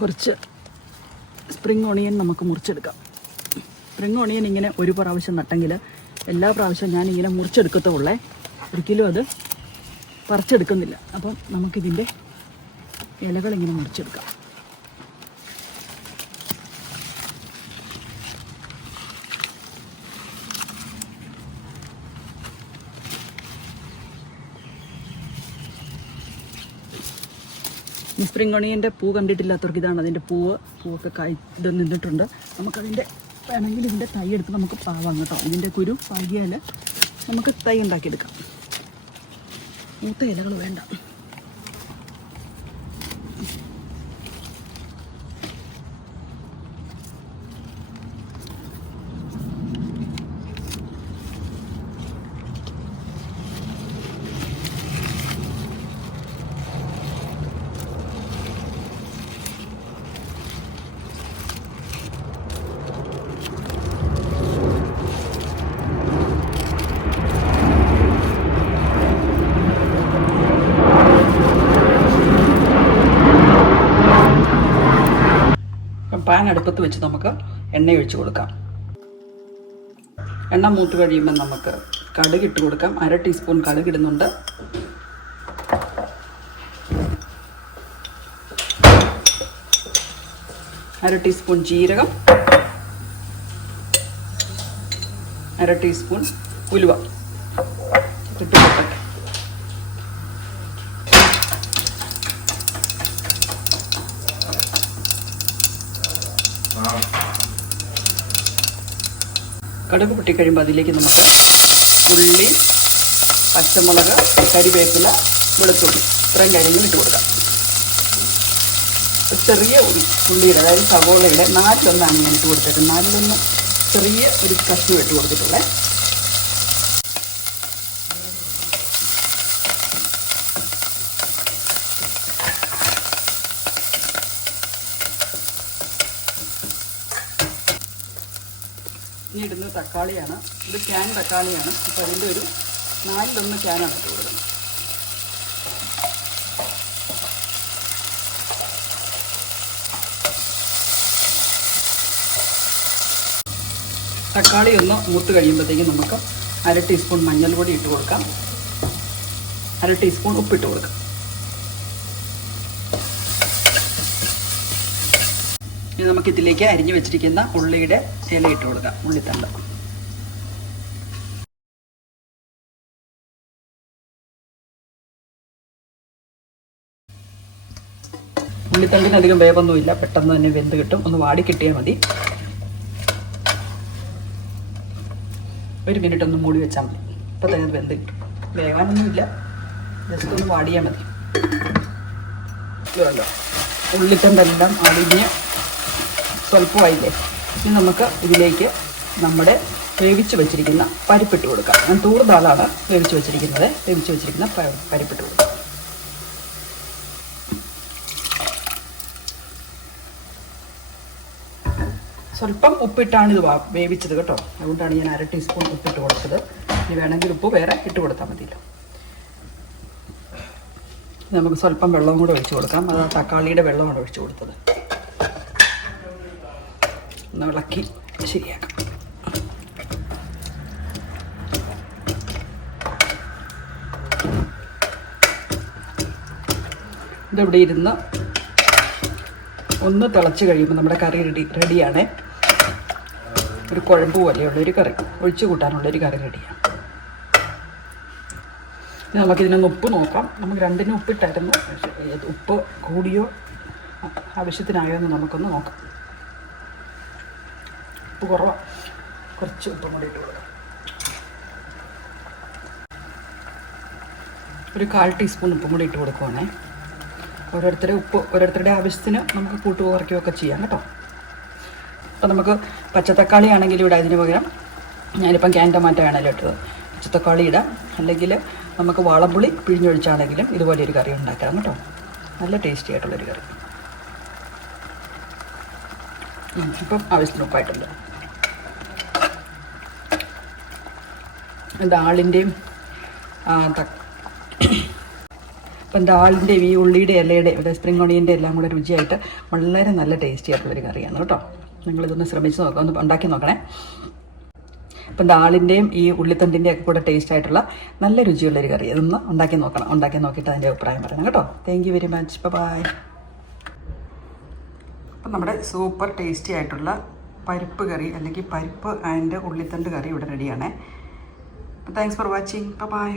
കുറച്ച് spring onion നമുക്ക് മുറിച്ചെടുക്കാം. സ്പ്രിംഗ് ഓണിയൻ ഇങ്ങനെ ഒരു പ്രാവശ്യം നട്ടെങ്കിൽ എല്ലാ പ്രാവശ്യവും ഞാനിങ്ങനെ മുറിച്ചെടുക്കത്തുള്ളേ, ഒരിക്കലും അത് പറിച്ചെടുക്കുന്നില്ല. അപ്പം നമുക്കിതിൻ്റെ ഇലകളിങ്ങനെ മുറിച്ചെടുക്കാം. ഈ സ്പ്രിംഗ് ഓണിയൻ്റെ പൂ കണ്ടിട്ടില്ലാത്തവർക്ക് ഇതാണ് അതിൻ്റെ പൂവൊക്കെ ഇത് നിന്നിട്ടുണ്ട്. നമുക്കതിൻ്റെ വേണമെങ്കിൽ ഇതിൻ്റെ തൈ എടുത്ത് നമുക്ക് പാവാം കേട്ടോ. ഇതിൻ്റെ കുരു പാകിയാൽ നമുക്ക് തൈ ഉണ്ടാക്കിയെടുക്കാം. മൂത്ത ഇലകൾ വേണ്ട. പാൻ അടുപ്പത്ത് വെച്ച് നമുക്ക് എണ്ണ ഒഴിച്ച് കൊടുക്കാം. എണ്ണ മൂത്ത് കഴിയുമ്പോൾ നമുക്ക് കടുക് ഇട്ട് കൊടുക്കാം. 1/2 ടീസ്പൂൺ കടുക് ഇടുന്നുണ്ട്. അര ടീസ്പൂൺ ജീരകം, 1/2 ടീസ്പൂൺ ഉലുവ ഇട്ട് കൊടുക്കട്ടെ. കടുക് പൊട്ടിക്കഴിയുമ്പോൾ അതിലേക്ക് നമുക്ക് ഉള്ളി, പച്ചമുളക്, കരിവേപ്പില, വെളുത്തുള്ളി ഇത്രയും കാര്യങ്ങൾ ഇട്ട് കൊടുക്കാം. ചെറിയ ഉള്ളിയുടെ, അതായത് സവോളയുടെ 4 ഞാൻ ഇട്ട് കൊടുത്തേക്കുന്നത്. 4 ചെറിയ ഒരു കഷ്ണം ഇട്ട് കൊടുത്തിട്ടുള്ളത്. ഇനി ഇടുന്ന തക്കാളിയാണ്. ഇത് ക്യാൻ തക്കാളിയാണ്. അപ്പോൾ അതിൻ്റെ ഒരു 4 ക്യാനാണ് ഇട്ട് കൊടുക്കുന്നത്. തക്കാളി ഒന്ന് മൂത്ത് കഴിയുമ്പോഴത്തേക്കും നമുക്ക് 1/2 ടീസ്പൂൺ മഞ്ഞൾപ്പൊടി ഇട്ട് കൊടുക്കാം. 1/2 ടീസ്പൂൺ ഉപ്പിട്ട് കൊടുക്കാം. ഇനി നമുക്കിതിലേക്ക് അരിഞ്ഞു വെച്ചിരിക്കുന്ന ഉള്ളിയുടെ ഇല ഇട്ട് കൊടുക്കാം. ഉള്ളിത്തണ്ട് ഉള്ളിത്തണ്ടിനധികം വേവൊന്നുമില്ല, പെട്ടെന്ന് തന്നെ വെന്ത് കിട്ടും. ഒന്ന് വാടി കിട്ടിയാൽ മതി. 1 മിനിറ്റ് ഒന്ന് മൂടി വെച്ചാൽ മതി. ഇപ്പം തന്നെ വെന്ത് കിട്ടും. വേവാനൊന്നുമില്ല, ജസ്റ്റ് ഒന്ന് വാടിയാൽ മതി. ഉള്ളിത്തണ്ടെല്ലാം അടിഞ്ഞ് സ്വല്പമായില്ലേ. ഇനി നമുക്ക് ഇതിലേക്ക് നമ്മുടെ വേവിച്ച് വെച്ചിരിക്കുന്ന പരിപ്പിട്ട് കൊടുക്കാം. ഞാൻ തൂർദാലാണ് വേവിച്ച് വെച്ചിരിക്കുന്ന പരിപ്പിട്ട് കൊടുക്കാം. സ്വല്പം ഉപ്പിട്ടാണ് ഇത് വേവിച്ചത് കേട്ടോ. അതുകൊണ്ടാണ് ഞാൻ 1/2 ടീസ്പൂൺ ഉപ്പിട്ട് കൊടുത്തത്. ഇനി വേണമെങ്കിൽ ഉപ്പ് വേറെ ഇട്ട് കൊടുത്താൽ മതിയല്ലോ. നമുക്ക് സ്വല്പം വെള്ളവും കൂടെ ഒഴിച്ച് കൊടുക്കാം. അത് തക്കാളിയുടെ വെള്ളമാണ് ഒഴിച്ച് കൊടുത്തത്. ഒന്ന് ഇളക്കി ശരിയാക്കാം. ഇതിവിടെ ഇരുന്ന് ഒന്ന് തിളച്ച് കഴിയുമ്പോൾ നമ്മുടെ കറി റെഡിയാണ്. ഒരു കുഴമ്പ് പോലെയുള്ളൊരു കറി, ഒഴിച്ചു കൂട്ടാനുള്ളൊരു കറി റെഡിയാണ്. ഇനി നമുക്കിതിനൊന്ന് ഉപ്പ് നോക്കാം. നമുക്ക് 2 ഉപ്പിട്ടായിരുന്നു. ഉപ്പ് കൂടിയോ ആവശ്യത്തിനായോ എന്ന് നമുക്കൊന്ന് നോക്കാം. ഉപ്പ് കുറവാണ്, കുറച്ച് ഉപ്പും കൂടി ഇട്ട് കൊടുക്കാം. ഒരു 1/4 ടീസ്പൂൺ ഉപ്പും കൂടി ഇട്ട് കൊടുക്കുവാണേ. ഓരോരുത്തരുടെ ആവശ്യത്തിന് നമുക്ക് കൂട്ടുകയോ കുറയ്ക്കുകയൊക്കെ ചെയ്യാം കേട്ടോ. അപ്പോൾ നമുക്ക് പച്ചത്തക്കാളി ആണെങ്കിൽ ഇവിടെ അതിന് പകരം ഞാനിപ്പം ക്യാൻ ടൊമാറ്റോയാണല്ലോ ഇട്ടത്. പച്ചത്തക്കാളി ഇടാം, അല്ലെങ്കിൽ നമുക്ക് വാളംപുളി പിഴിഞ്ഞൊഴിച്ചാണെങ്കിലും ഇതുപോലെ ഒരു കറി ഉണ്ടാക്കാം കേട്ടോ. നല്ല ടേസ്റ്റി ആയിട്ടുള്ളൊരു കറി. ഇപ്പം ആവശ്യത്തിന് ഉപ്പായിട്ടുണ്ട്. ദാളിൻ്റെയും അപ്പം ദാളിൻ്റെയും ഈ ഉള്ളിയുടെ ഇലയുടെ ഇവിടെ സ്പ്രിംഗ് ഓണിയൻ്റെ എല്ലാം കൂടെ രുചിയായിട്ട് വളരെ നല്ല ടേസ്റ്റി ആയിട്ടുള്ളൊരു കറിയാണ് കേട്ടോ. നിങ്ങളിതൊന്ന് ശ്രമിച്ച് നോക്കാം, ഒന്ന് ഉണ്ടാക്കി നോക്കണേ. അപ്പം ദാളിൻ്റെയും ഈ ഉള്ളിത്തണ്ടിൻ്റെയും ഒക്കെ കൂടെ ടേസ്റ്റ് ആയിട്ടുള്ള നല്ല രുചിയുള്ളൊരു കറി. അതൊന്ന് ഉണ്ടാക്കി നോക്കണം. ഉണ്ടാക്കി നോക്കിയിട്ട് അതിൻ്റെ അഭിപ്രായം പറയണം കേട്ടോ. Thank you very much. Bye. അപ്പം നമ്മുടെ സൂപ്പർ ടേസ്റ്റി ആയിട്ടുള്ള പരിപ്പ് കറി അല്ലെങ്കിൽ പരിപ്പ് ആൻഡ് ഉള്ളിത്തണ്ട് കറി ഇവിടെ റെഡിയാണേ. Thanks for watching. ബൈ.